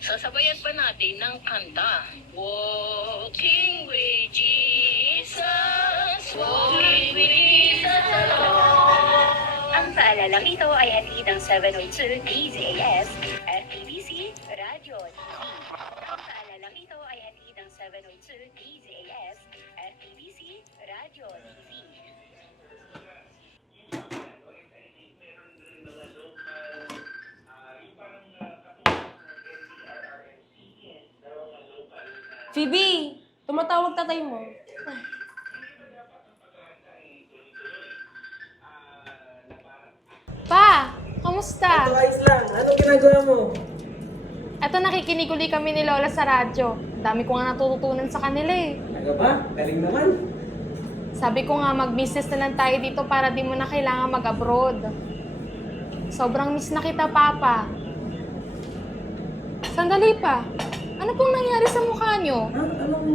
Sasabayan pa natin ng kanta. Walking with Jesus, walking with Jesus alone. Ang paalalang ito ay hatid ng 702 DZAS at PBC Radio. Ang paalalang ito ay hatid ng 702 DZAS at PBC Radio Phoebe, tumatawag tatay mo. Pa, kamusta? Ito ayos lang. Anong ginagawa mo? Eto nakikinig uli kami ni Lola sa radyo. Dami ko nga natututunan sa kanila eh. Ano ba? Galing naman. Sabi ko nga mag-business na lang tayo dito para di mo na kailangan mag-abroad. Sobrang miss na kita, Papa. Sandali pa. Ano pong nangyari sa mukha nyo? Ha? Anong...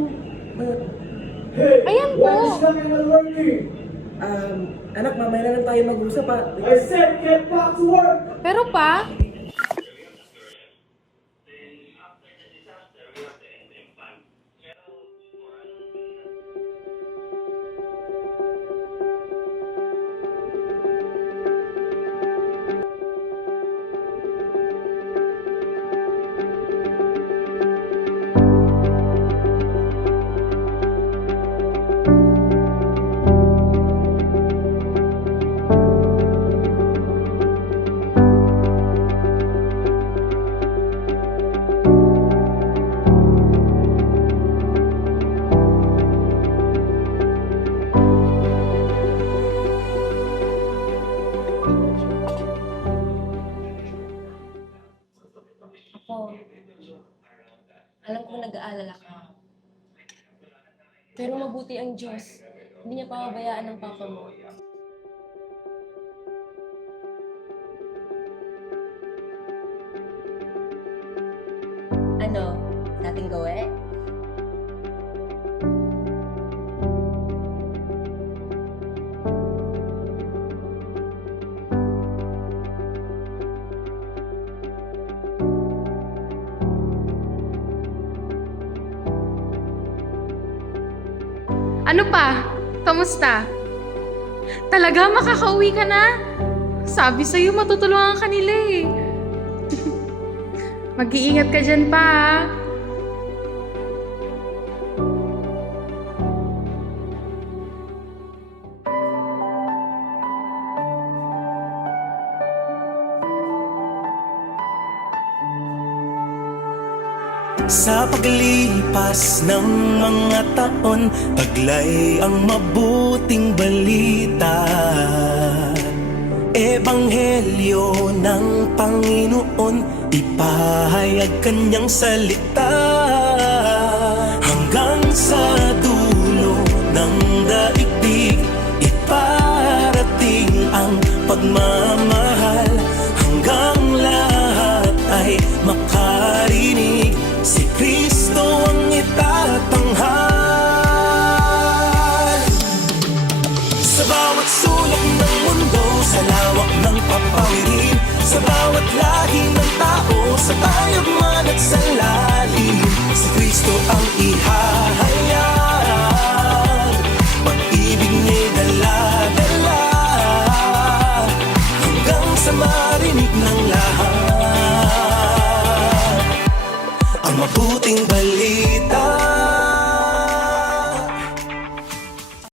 Ayan po. um, anak, mamaya na lang tayo mag-usap ha. Pero pa, ko nag-aalala ka. Pero mabuti ang Diyos. Hindi niya pababayaan ng papa mo. Ano? Nating gawe? Ano pa? Kamusta? Talaga makakauwi ka na? Sabi sa'yo matutulungan ka nila eh. Mag-iingat ka dyan pa ah. Sa paglipas ng mga taon Taglay ang mabuting balita. Ebanghelyo ng Panginoon Ipahayag kanyang salita. Hanggang sa bawat sulok ng mundo Sa lawak ng papawirin Sa bawat lahi ng tao Sa tayagman at sa lalim Si Kristo ang ihahayag. Pag-ibig niya dala-dala Hanggang sa marinig ng lahat. Ang mabuting balita